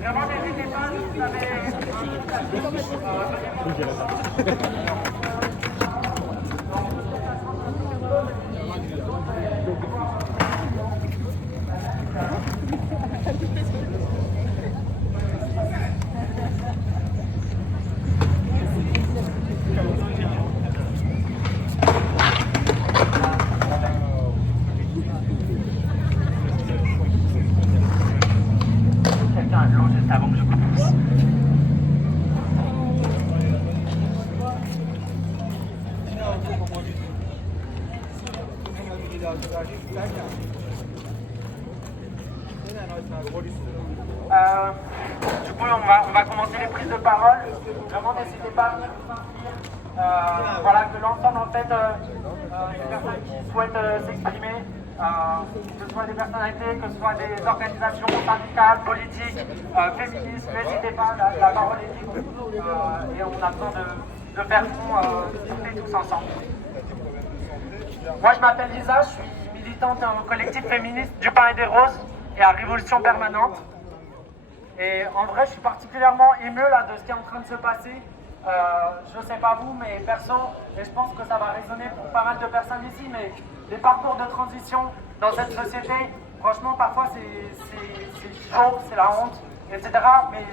Vraiment, n'hésitez pas, vous quelqu'un a de l'eau juste avant que je commence. Du coup, on va commencer les prises de parole. Vraiment, n'hésitez pas à venir vous inscrire. Voilà, que l'ensemble, en fait, des personnes qui souhaitent s'exprimer, que ce soit des personnalités, que ce soit des organisations syndicales, politiques, féministes, n'hésitez pas, la parole est libre. Et on a besoin de faire discuter tous ensemble. Moi, je m'appelle Lisa, je suis militante au collectif féministe du Pain et des Roses et à Révolution Permanente. Et en vrai, je suis particulièrement ému là, de ce qui est en train de se passer. Je ne sais pas vous, mais perso, et je pense que ça va résonner pour pas mal de personnes ici, mais les parcours de transition dans cette société, franchement, parfois c'est chaud, c'est la honte, etc. Mais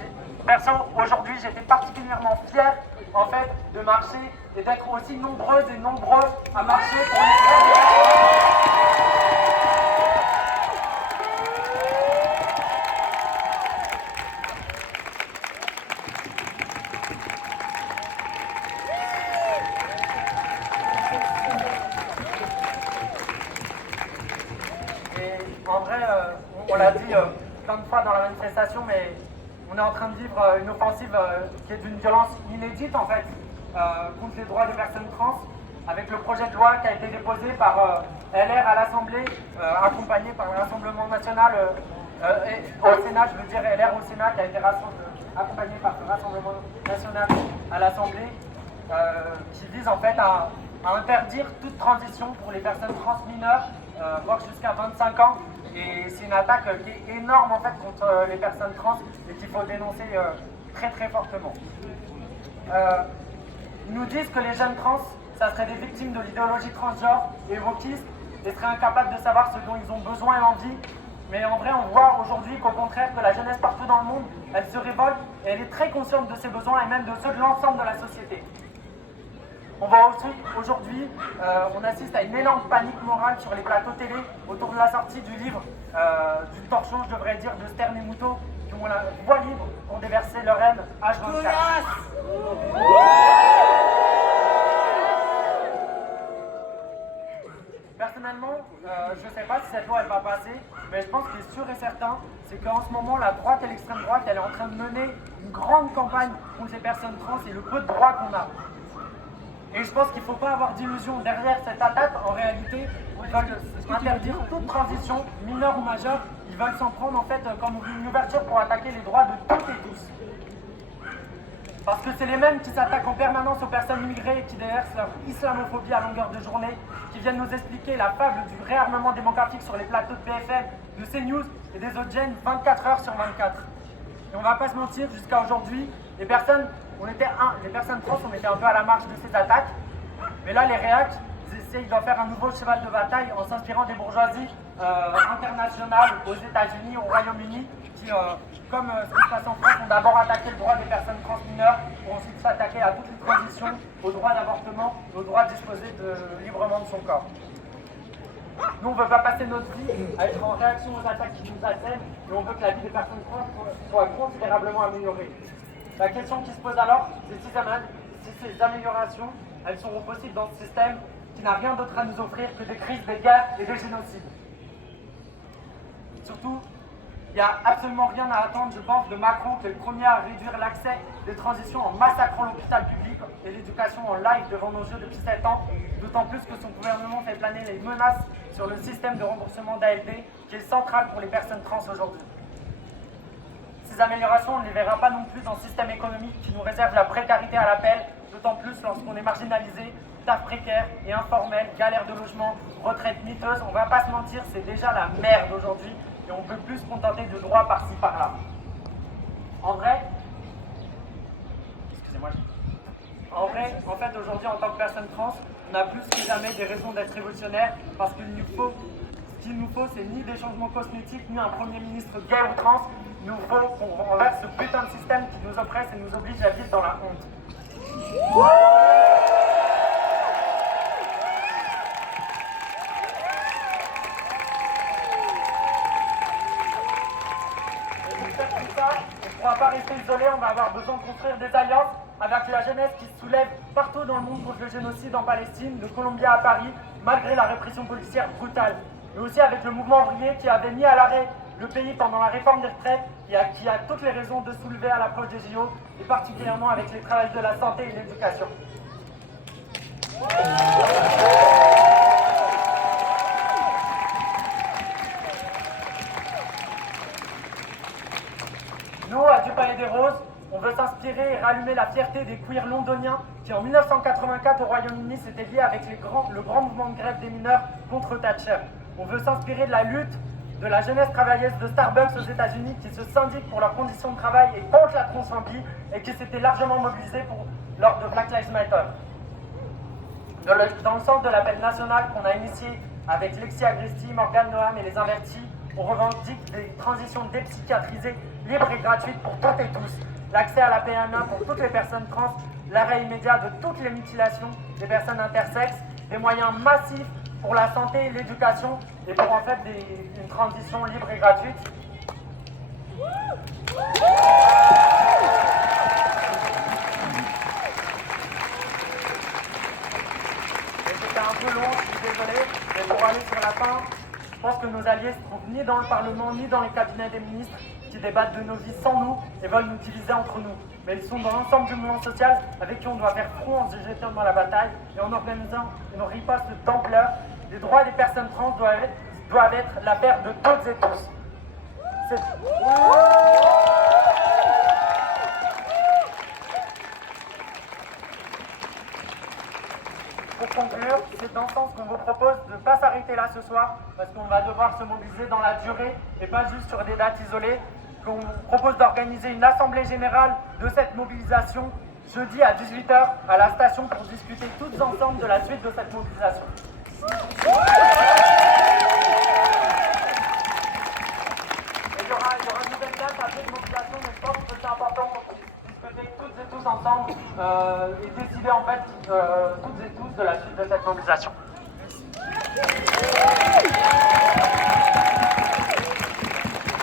perso, aujourd'hui, j'étais particulièrement fier, en fait, de marcher et d'être aussi nombreuses et nombreux à marcher pour les... En vrai, on l'a dit plein de fois dans la manifestation, mais on est en train de vivre une offensive qui est d'une violence inédite en fait contre les droits des personnes trans, avec le projet de loi qui a été déposé par LR à l'Assemblée, accompagné par le Rassemblement National et au Sénat, je veux dire LR au Sénat, qui a été accompagné par le Rassemblement National à l'Assemblée, qui vise en fait à interdire toute transition pour les personnes trans mineures, voire jusqu'à 25 ans. Et c'est une attaque qui est énorme en fait contre les personnes trans et qu'il faut dénoncer très très fortement. Ils nous disent que les jeunes trans, ça serait des victimes de l'idéologie transgenre et wokiste et seraient incapables de savoir ce dont ils ont besoin et envie. Mais en vrai, on voit aujourd'hui qu'au contraire, que la jeunesse partout dans le monde, elle se révolte et elle est très consciente de ses besoins et même de ceux de l'ensemble de la société. On voit aussi aujourd'hui, on assiste à une énorme panique morale sur les plateaux télé autour de la sortie du livre du torchon, je devrais dire, de Stern et Moutot, qui ont la voie libre pour déverser leur haine H24. Personnellement, je ne sais pas si cette loi elle va passer, mais je pense qu'il est sûr et certain, c'est qu'en ce moment, la droite et l'extrême droite, elle est en train de mener une grande campagne contre les personnes trans et le peu de droits qu'on a. Et je pense qu'il ne faut pas avoir d'illusion derrière cette attaque. En réalité, ils veulent interdire toute transition, mineure ou majeure. Ils veulent s'en prendre en fait comme une ouverture pour attaquer les droits de toutes et tous. Parce que c'est les mêmes qui s'attaquent en permanence aux personnes immigrées et qui déversent leur islamophobie à longueur de journée, qui viennent nous expliquer la fable du réarmement démographique sur les plateaux de BFM, de CNews et des autres chaînes 24 heures sur 24. Et on va pas se mentir, jusqu'à aujourd'hui, les personnes trans, on était un peu à la marge de ces attaques. Mais là, les réacs, ils essayent d'en faire un nouveau cheval de bataille en s'inspirant des bourgeoisies internationales aux États-Unis, au Royaume-Uni, qui, comme ce qui se passe en France, ont d'abord attaqué le droit des personnes trans mineures pour ensuite s'attaquer à toutes les transitions, au droit d'avortement, au droit de disposer librement de son corps. Nous, on ne veut pas passer notre vie à être en réaction aux attaques qui nous atteignent, mais on veut que la vie des personnes trans soit considérablement améliorée. La question qui se pose alors, c'est si ces améliorations, elles seront possibles dans ce système qui n'a rien d'autre à nous offrir que des crises, des guerres et des génocides. Surtout, il n'y a absolument rien à attendre, je pense, de Macron, qui est le premier à réduire l'accès des transitions en massacrant l'hôpital public et l'éducation en live devant nos yeux depuis 7 ans, d'autant plus que son gouvernement fait planer les menaces sur le système de remboursement d'ALD, qui est central pour les personnes trans aujourd'hui. Ces améliorations, on ne les verra pas non plus dans le système économique qui nous réserve la précarité à l'appel, d'autant plus lorsqu'on est marginalisé, taf précaire et informel, galère de logement, retraite miteuse. On ne va pas se mentir, c'est déjà la merde aujourd'hui et on ne peut plus se contenter de droits par-ci par-là. En vrai, aujourd'hui, en tant que personne trans, on a plus que jamais des raisons d'être révolutionnaire parce ce qu'il nous faut, c'est ni des changements cosmétiques, ni un premier ministre gay ou trans. Il nous faut qu'on renverse ce putain de système qui nous oppresse et nous oblige à vivre dans la honte. Et pour faire tout ça, on ne pourra pas rester isolé, on va avoir besoin de construire des alliances avec la jeunesse qui se soulève partout dans le monde contre le génocide en Palestine, de Colombia à Paris, malgré la répression policière brutale. Mais aussi avec le mouvement ouvrier qui avait mis à l'arrêt le pays pendant la réforme des retraites et qui a toutes les raisons de soulever à l'approche des JO, et particulièrement avec les travailleurs de la santé et de l'éducation. Nous, à Du Palais des Roses, on veut s'inspirer et rallumer la fierté des queers londoniens qui, en 1984 au Royaume-Uni, s'étaient liés avec le grand mouvement de grève des mineurs contre Thatcher. On veut s'inspirer de la lutte de la jeunesse travailleuse de Starbucks aux États-Unis qui se syndiquent pour leurs conditions de travail et contre la transphobie et qui s'étaient largement mobilisés lors de Black Lives Matter. Dans le sens de l'appel national qu'on a initié avec Lexi Agresti, Morgane Noam et les Invertis, on revendique des transitions dépsychiatrisées libres et gratuites pour toutes et tous, l'accès à la PMA pour toutes les personnes trans, l'arrêt immédiat de toutes les mutilations des personnes intersexes, des moyens massifs pour la santé et l'éducation et pour en fait une transition libre et gratuite. C'était un peu long, je suis désolé, mais pour aller sur la fin, je pense que nos alliés ne se trouvent ni dans le Parlement ni dans les cabinets des ministres qui débattent de nos vies sans nous et veulent nous diviser entre nous. Mais ils sont dans l'ensemble du mouvement social avec qui on doit faire front en se jetant dans la bataille et en organisant une riposte d'ampleur. Les droits des personnes trans doivent être l'affaire de toutes et tous. Pour conclure, c'est dans ce sens qu'on vous propose de ne pas s'arrêter là ce soir, parce qu'on va devoir se mobiliser dans la durée et pas juste sur des dates isolées, qu'on propose d'organiser une assemblée générale de cette mobilisation jeudi à 18 h à la station pour discuter toutes ensemble de la suite de cette mobilisation. Et il y aura une nouvelle date après de mobilisation, mais je pense que c'est important qu'on puisse discuter toutes et tous ensemble et décider en fait toutes et tous de la suite de cette mobilisation.